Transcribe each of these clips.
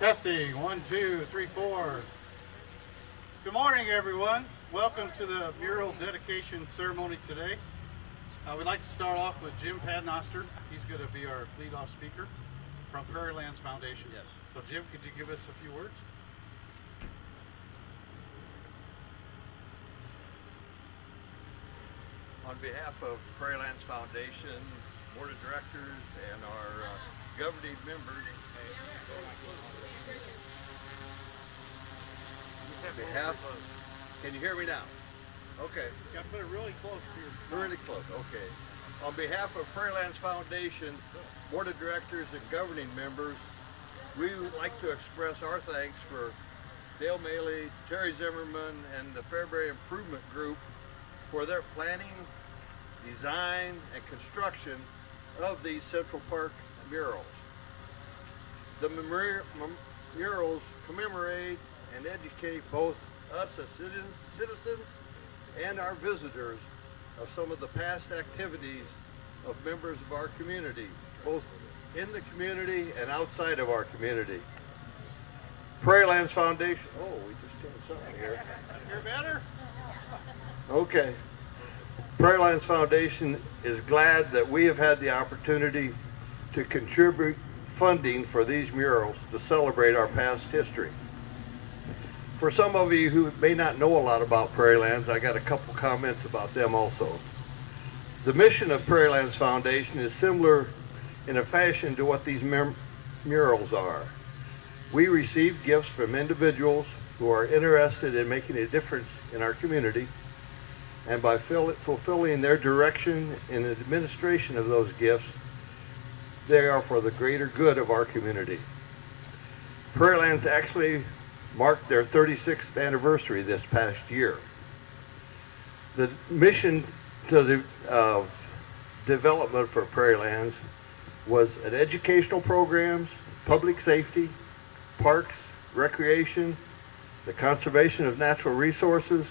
Testing, 1, 2, 3, 4. Good morning, everyone. Welcome to the mural dedication ceremony today. We'd like to start off with Jim Padnoster. He's going to be our lead-off speaker from Prairie Lands Foundation. Yes. So Jim, could you give us a few words? On behalf of Prairie Lands Foundation, Board of Directors, and our governing members, can you hear me now? Okay. You got to put it really close to your... Really close, okay. On behalf of Prairie Lands Foundation, Board of Directors, and governing members, we would like to express our thanks for Dale Maley, Terry Zimmerman, and the Fairbury Improvement Group for their planning, design, and construction of these Central Park murals. The murals commemorate and educate both us as citizens and our visitors of some of the past activities of members of our community, both in the community and outside of our community. Prairie Lands Foundation, oh, we just changed something here. Hear better? Okay. Prairie Lands Foundation is glad that we have had the opportunity to contribute funding for these murals to celebrate our past history. For some of you who may not know a lot about Prairie Lands, I got a couple comments about them also. The mission of Prairie Lands Foundation is similar in a fashion to what these murals are. We receive gifts from individuals who are interested in making a difference in our community, and by fulfilling their direction in the administration of those gifts, they are for the greater good of our community. Prairie Lands actually marked their 36th anniversary this past year. The mission of development for Prairie Lands was an educational programs, public safety, parks, recreation, the conservation of natural resources,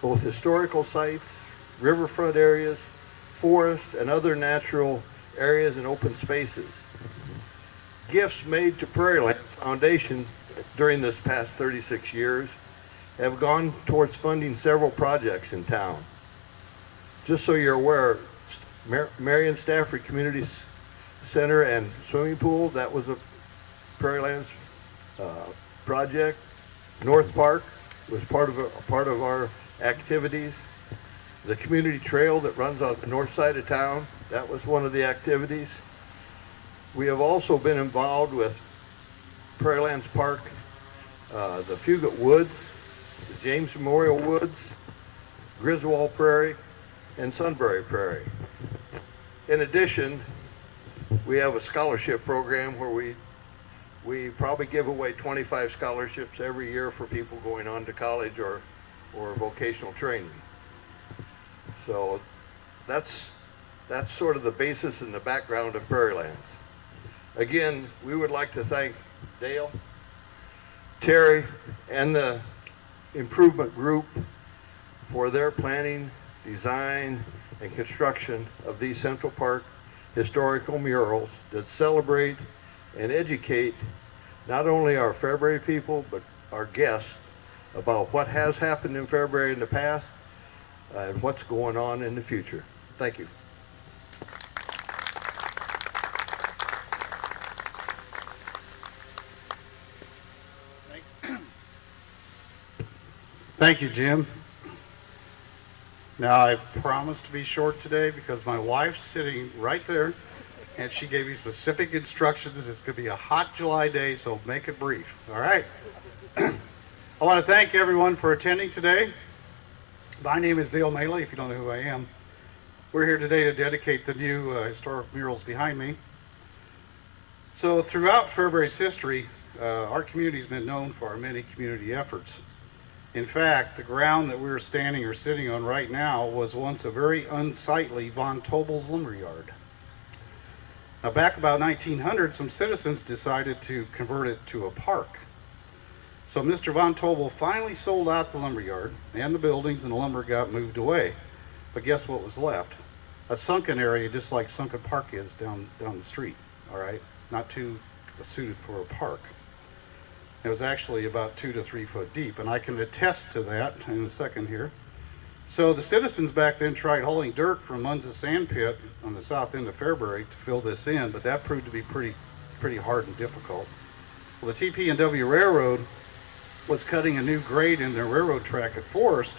both historical sites, riverfront areas, forests, and other natural areas and open spaces. Gifts made to Prairie Lands Foundation during this past 36 years have gone towards funding several projects in town. Just so you're aware, Marion Stafford Community Center and Swimming Pool, that was a Prairie Lands project. North Park was part of our activities. The community trail that runs on the north side of town, that was one of the activities. We have also been involved with Prairie Lands Park, the Fugate Woods, the James Memorial Woods, Griswold Prairie, and Sunbury Prairie. In addition, we have a scholarship program where we probably give away 25 scholarships every year for people going on to college or vocational training. So that's sort of the basis and the background of Prairie Lands. Again, we would like to thank Dale, Terry, and the improvement group for their planning, design, and construction of these Central Park historical murals that celebrate and educate not only our Fairbury people, but our guests about what has happened in Fairbury in the past and what's going on in the future. Thank you. Thank you, Jim. Now, I promised to be short today because my wife's sitting right there, and she gave me specific instructions. It's going to be a hot July day, so make it brief. All right? I want to thank everyone for attending today. My name is Dale Maley, if you don't know who I am. We're here today to dedicate the new historic murals behind me. So throughout Fairbury's history, our community's been known for our many community efforts. In fact, the ground that we're standing or sitting on right now was once a very unsightly Von Tobel's lumberyard. Now back about 1900, some citizens decided to convert it to a park. So Mr. Von Tobel finally sold out the lumberyard and the buildings, and the lumber got moved away. But guess what was left? A sunken area just like Sunken Park is down the street, all right? Not too suited for a park. It was actually about 2 to 3 foot deep, and I can attest to that in a second here. So the citizens back then tried hauling dirt from Munza sand pit on the south end of Fairbury to fill this in, but that proved to be pretty hard and difficult. Well, the TP&W Railroad was cutting a new grade in their railroad track at Forest,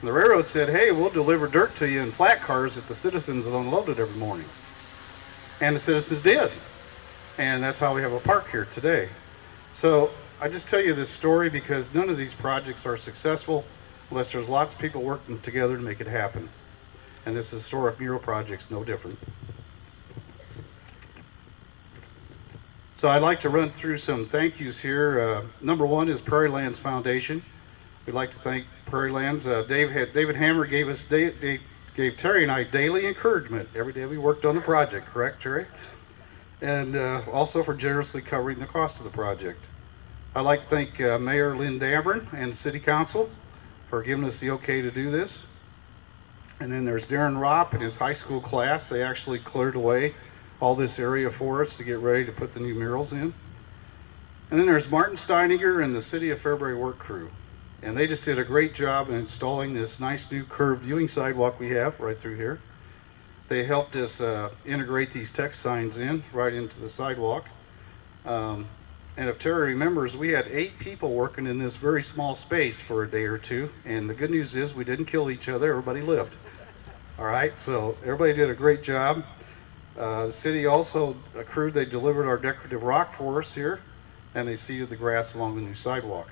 and the railroad said, hey, we'll deliver dirt to you in flat cars that the citizens will unload it every morning. And the citizens did. And that's how we have a park here today. So I just tell you this story because none of these projects are successful unless there's lots of people working together to make it happen. And this historic mural project's no different. So I'd like to run through some thank yous here. Number one is Prairie Lands Foundation. We'd like to thank Prairie Lands. David Hammer gave Terry and I daily encouragement every day we worked on the project, correct, Terry? And also for generously covering the cost of the project. I'd like to thank Mayor Lynn Dameron and City Council for giving us the okay to do this. And then there's Darren Ropp and his high school class. They actually cleared away all this area for us to get ready to put the new murals in. And then there's Martin Steininger and the City of Fairbury work crew. And they just did a great job in installing this nice new curved viewing sidewalk we have right through here. They helped us integrate these text signs in right into the sidewalk. And if Terry remembers, we had 8 people working in this very small space for a day or two. And the good news is we didn't kill each other, everybody lived. All right, so everybody did a great job. The city also accrued, they delivered our decorative rock for us here, and they seeded the grass along the new sidewalk.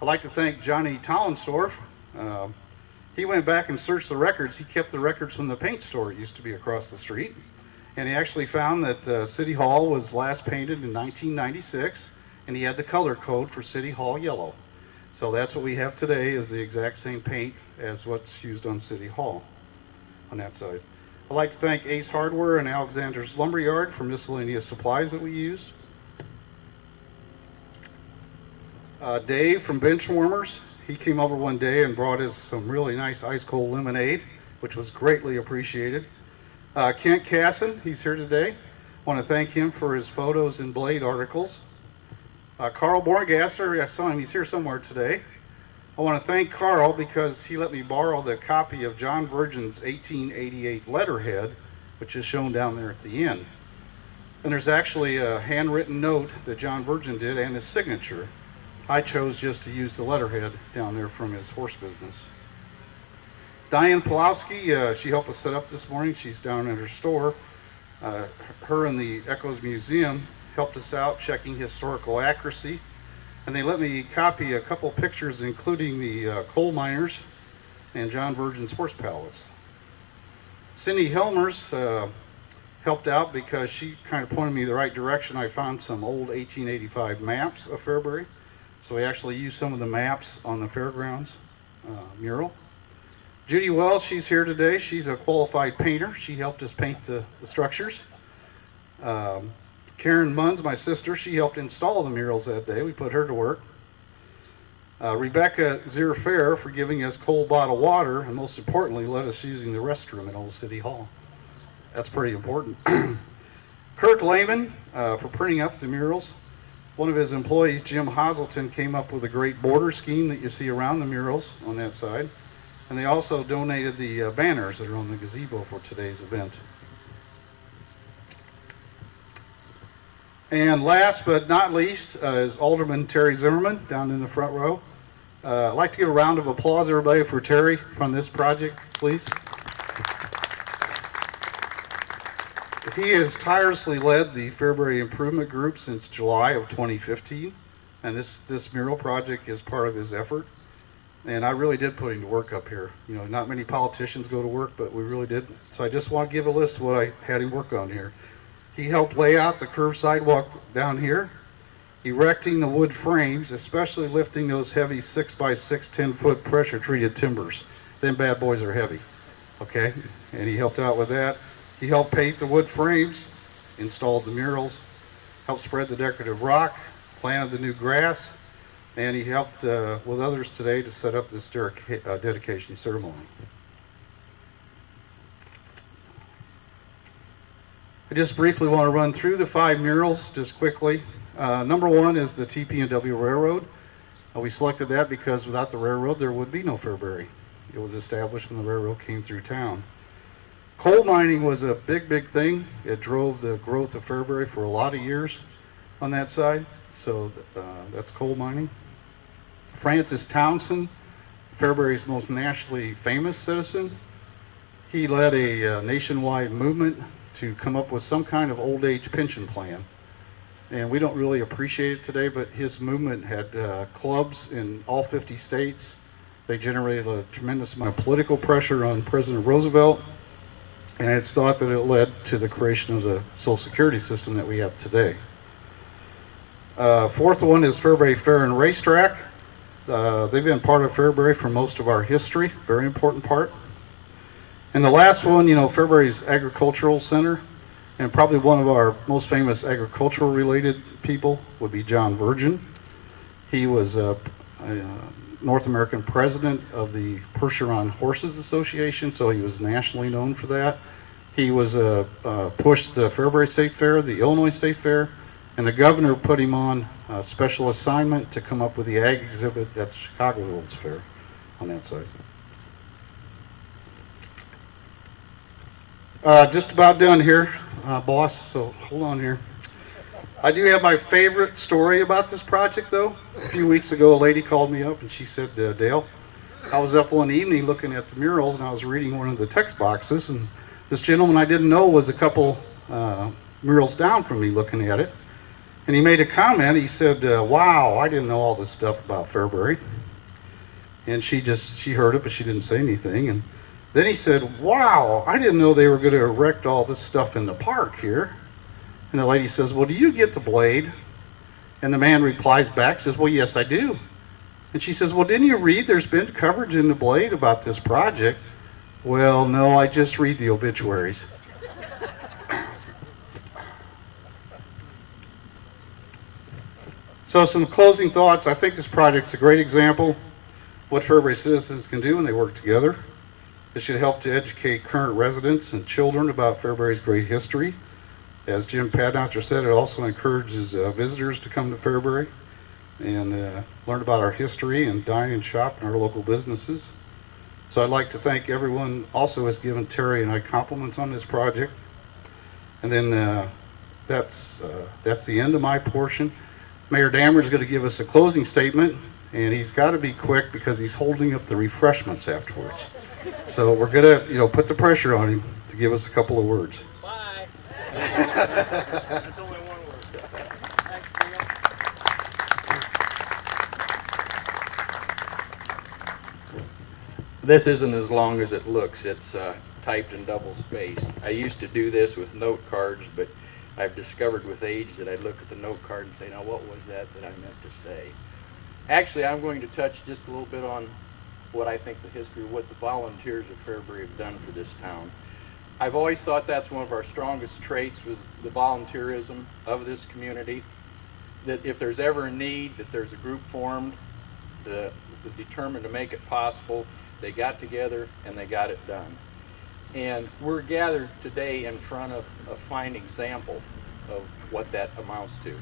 I'd like to thank Johnny Tollensdorf. He went back and searched the records. He kept the records from the paint store. It used to be across the street. And he actually found that City Hall was last painted in 1996, and he had the color code for City Hall yellow. So that's what we have today, is the exact same paint as what's used on City Hall on that side. I'd like to thank Ace Hardware and Alexander's Lumberyard for miscellaneous supplies that we used. Dave from Benchwarmers, he came over one day and brought us some really nice ice cold lemonade, which was greatly appreciated. Kent Casson, he's here today. I want to thank him for his photos and Blade articles. Carl Borgasser, I saw him, he's here somewhere today. I want to thank Carl because he let me borrow the copy of John Virgin's 1888 letterhead, which is shown down there at the end. And there's actually a handwritten note that John Virgin did and his signature. I chose just to use the letterhead down there from his horse business. Diane Pulowski, she helped us set up this morning. She's down at her store. Her and the Echoes Museum helped us out checking historical accuracy. And they let me copy a couple pictures, including the coal miners and John Virgin's horse palace. Cindy Helmers helped out because she kind of pointed me the right direction. I found some old 1885 maps of Fairbury. So we actually used some of the maps on the fairgrounds mural. Judy Wells, she's here today. She's a qualified painter. She helped us paint the structures. Karen Munns, my sister, she helped install the murals that day. We put her to work. Rebecca Zier-Fair for giving us cold bottled water, and most importantly, let us using the restroom at Old City Hall. That's pretty important. Kirk Lehman for printing up the murals. One of his employees, Jim Hazelton, came up with a great border scheme that you see around the murals on that side. And they also donated the banners that are on the gazebo for today's event. And last but not least is Alderman Terry Zimmerman down in the front row. I'd like to give a round of applause, everybody, for Terry from this project, please. He has tirelessly led the Fairbury Improvement Group since July of 2015, and this mural project is part of his effort. And I really did put him to work up here. You know, not many politicians go to work, but we really did. So I just want to give a list of what I had him work on here. He helped lay out the curved sidewalk down here, erecting the wood frames, especially lifting those heavy 6x6, 10-foot pressure-treated timbers. Them bad boys are heavy, okay? And he helped out with that. He helped paint the wood frames, installed the murals, helped spread the decorative rock, planted the new grass, and he helped with others today to set up this dedication ceremony. I just briefly want to run through the 5 murals just quickly. Number one is the TP&W Railroad. We selected that because without the railroad, there would be no Fairbury. It was established when the railroad came through town. Coal mining was a big, big thing. It drove the growth of Fairbury for a lot of years on that side. So that's coal mining. Francis Townsend, Fairbury's most nationally famous citizen. He led a nationwide movement to come up with some kind of old age pension plan. And we don't really appreciate it today, but his movement had clubs in all 50 states. They generated a tremendous amount of political pressure on President Roosevelt, and it's thought that it led to the creation of the Social Security system that we have today. Fourth one is Fairbury Fair and Racetrack. They've been part of Fairbury for most of our history, very important part. And the last one, you know, Fairbury's Agricultural Center, and probably one of our most famous agricultural related people would be John Virgin. He was a North American president of the Percheron Horses Association, so he was nationally known for that. He was pushed the Fairbury State Fair, the Illinois State Fair, and the governor put him on a special assignment to come up with the ag exhibit at the Chicago World's Fair on that side. Just about done here, boss, so hold on here. I do have my favorite story about this project, though. A few weeks ago, a lady called me up and she said, Dale, I was up one evening looking at the murals and I was reading one of the text boxes, and this gentleman I didn't know was a couple murals down from me looking at it. And he made a comment. He said, wow, I didn't know all this stuff about Fairbury. And she heard it, but she didn't say anything. And then he said, wow, I didn't know they were going to erect all this stuff in the park here. And the lady says, well, do you get the blade? And the man replies back, says, well, yes, I do. And she says, well, didn't you read there's been coverage in the Blade about this project? Well, no, I just read the obituaries. So some closing thoughts. I think this project's a great example of what Fairbury citizens can do when they work together. It should help to educate current residents and children about Fairbury's great history. As Jim Padnoster said, it also encourages visitors to come to Fairbury and learn about our history and dine and shop in our local businesses. So I'd like to thank everyone also has given Terry and I compliments on this project. And then that's the end of my portion. Mayor Dammer is going to give us a closing statement, and he's got to be quick because he's holding up the refreshments afterwards. So we're going to, put the pressure on him to give us a couple of words. Bye. That's only one word. Thanks, Neil. This isn't as long as it looks. It's typed and double spaced. I used to do this with note cards, but I've discovered with age that I look at the note card and say, now what was that I meant to say? Actually, I'm going to touch just a little bit on what I think the history, what the volunteers of Fairbury have done for this town. I've always thought that's one of our strongest traits, was the volunteerism of this community. That if there's ever a need, that there's a group formed that was determined to make it possible. They got together and they got it done. And we're gathered today in front of a fine example of what that amounts to.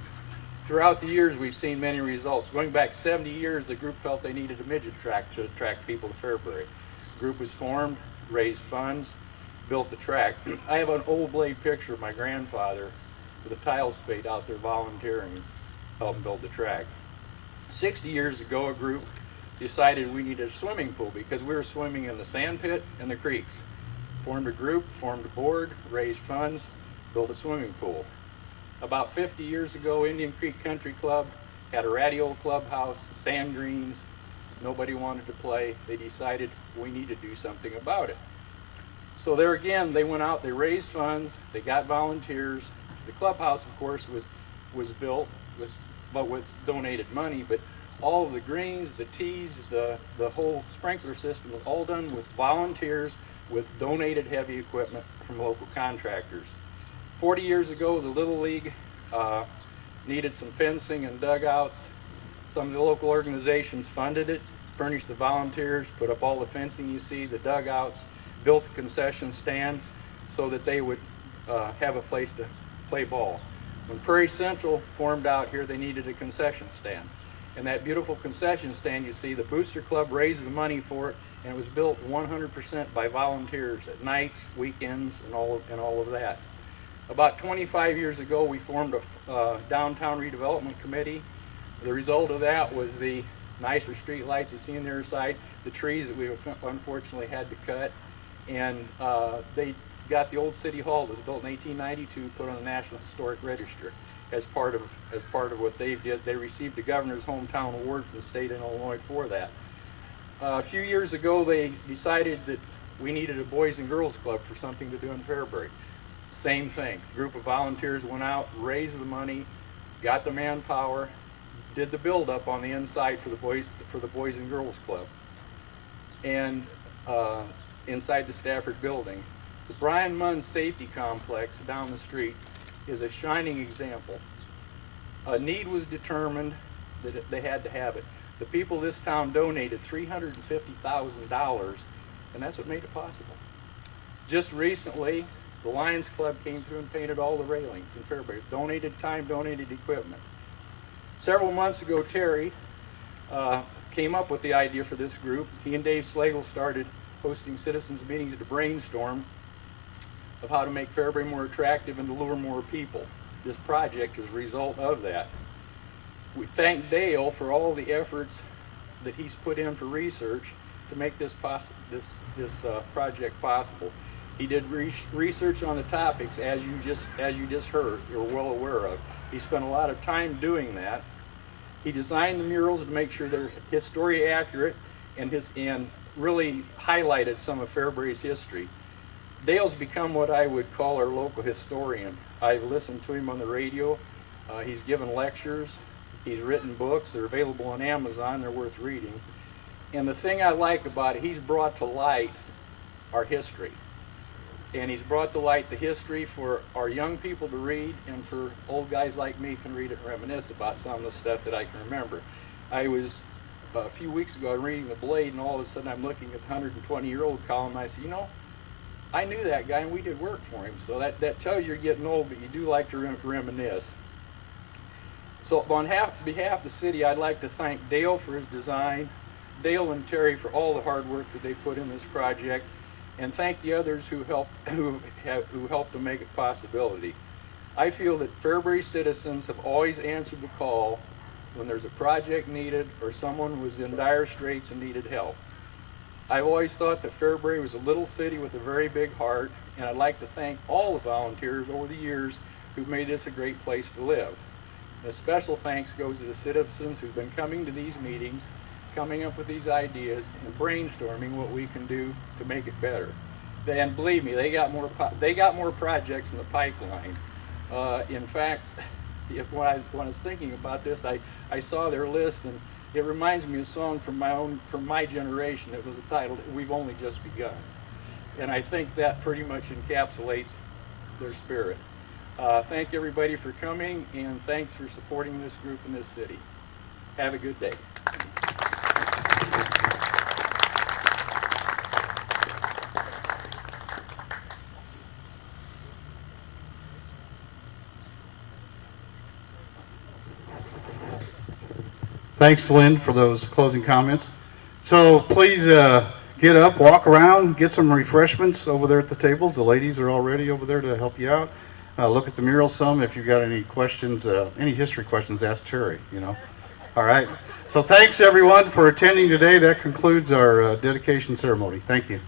Throughout the years, we've seen many results. Going back 70 years, the group felt they needed a midget track to attract people to Fairbury. The group was formed, raised funds, built the track. I have an old Blade picture of my grandfather with a tile spade out there volunteering to help build the track. 60 years ago, a group decided we needed a swimming pool because we were swimming in the sand pit and the creeks. Formed a group, formed a board, raised funds, built a swimming pool. About 50 years ago, Indian Creek Country Club had a ratty old clubhouse, sand greens. Nobody wanted to play. They decided we need to do something about it. So there again, they went out, they raised funds, they got volunteers. The clubhouse, of course, was built with donated money, but all of the greens, the tees, the whole sprinkler system was all done with volunteers with donated heavy equipment from local contractors. 40 years ago, the Little League needed some fencing and dugouts. Some of the local organizations funded it, furnished the volunteers, put up all the fencing you see, the dugouts, built the concession stand so that they would have a place to play ball. When Prairie Central formed out here, they needed a concession stand. And that beautiful concession stand you see, the Booster Club raised the money for it, and it was built 100% by volunteers at nights, weekends, and all of that. About 25 years ago, we formed a downtown redevelopment committee. The result of that was the nicer street lights you see on the other side, the trees that we unfortunately had to cut, and they got the old city hall that was built in 1892 put on the National Historic Register as part of what they did. They received the governor's hometown award from the state of Illinois for that. A few years ago, they decided that we needed a Boys and Girls Club for something to do in Fairbury. Same thing. A group of volunteers went out, raised the money, got the manpower, did the build-up on the inside for the Boys and Girls Club, and inside the Stafford building. The Brian Munn Safety Complex down the street is a shining example. A need was determined that they had to have it. The people of this town donated $350,000, and that's what made it possible. Just recently, the Lions Club came through and painted all the railings in Fairbury. Donated time, donated equipment. Several months ago, Terry came up with the idea for this group. He and Dave Slagle started hosting citizens meetings to brainstorm of how to make Fairbury more attractive and to lure more people. This project is a result of that. We thank Dale for all the efforts that he's put in for research to make this project possible. He did research on the topics as you just heard, you're well aware of. He spent a lot of time doing that. He designed the murals to make sure they're history accurate and really highlighted some of Fairbury's history. Dale's become what I would call our local historian. I've listened to him on the radio. He's given lectures. He's written books. They're available on Amazon. They're worth reading. And the thing I like about it, he's brought to light our history. And he's brought to light the history for our young people to read, and for old guys like me can read it and reminisce about some of the stuff that I can remember. I was, a few weeks ago, reading The Blade, and all of a sudden I'm looking at the 120-year-old column, and I said, you know, I knew that guy and we did work for him. So that tells you you're getting old, but you do like to reminisce. So on behalf of the city, I'd like to thank Dale for his design, Dale and Terry for all the hard work that they put in this project, and thank the others who helped to make it a possibility. I feel that Fairbury citizens have always answered the call when there's a project needed or someone was in dire straits and needed help. I've always thought that Fairbury was a little city with a very big heart, and I'd like to thank all the volunteers over the years who've made this a great place to live. And a special thanks goes to the citizens who've been coming to these meetings, coming up with these ideas, and brainstorming what we can do to make it better. And believe me, they got more projects in the pipeline. In fact, when I was thinking about this, I saw their list, and it reminds me of a song from my generation. It was titled "We've Only Just Begun," and I think that pretty much encapsulates their spirit. Thank everybody for coming, and thanks for supporting this group in this city. Have a good day. Thanks, Lynn, for those closing comments. So please get up, walk around, get some refreshments over there at the tables. The ladies are all ready over there to help you out. Look at the mural some. If you've got any questions, any history questions, ask Terry, you know. All right. So thanks, everyone, for attending today. That concludes our dedication ceremony. Thank you.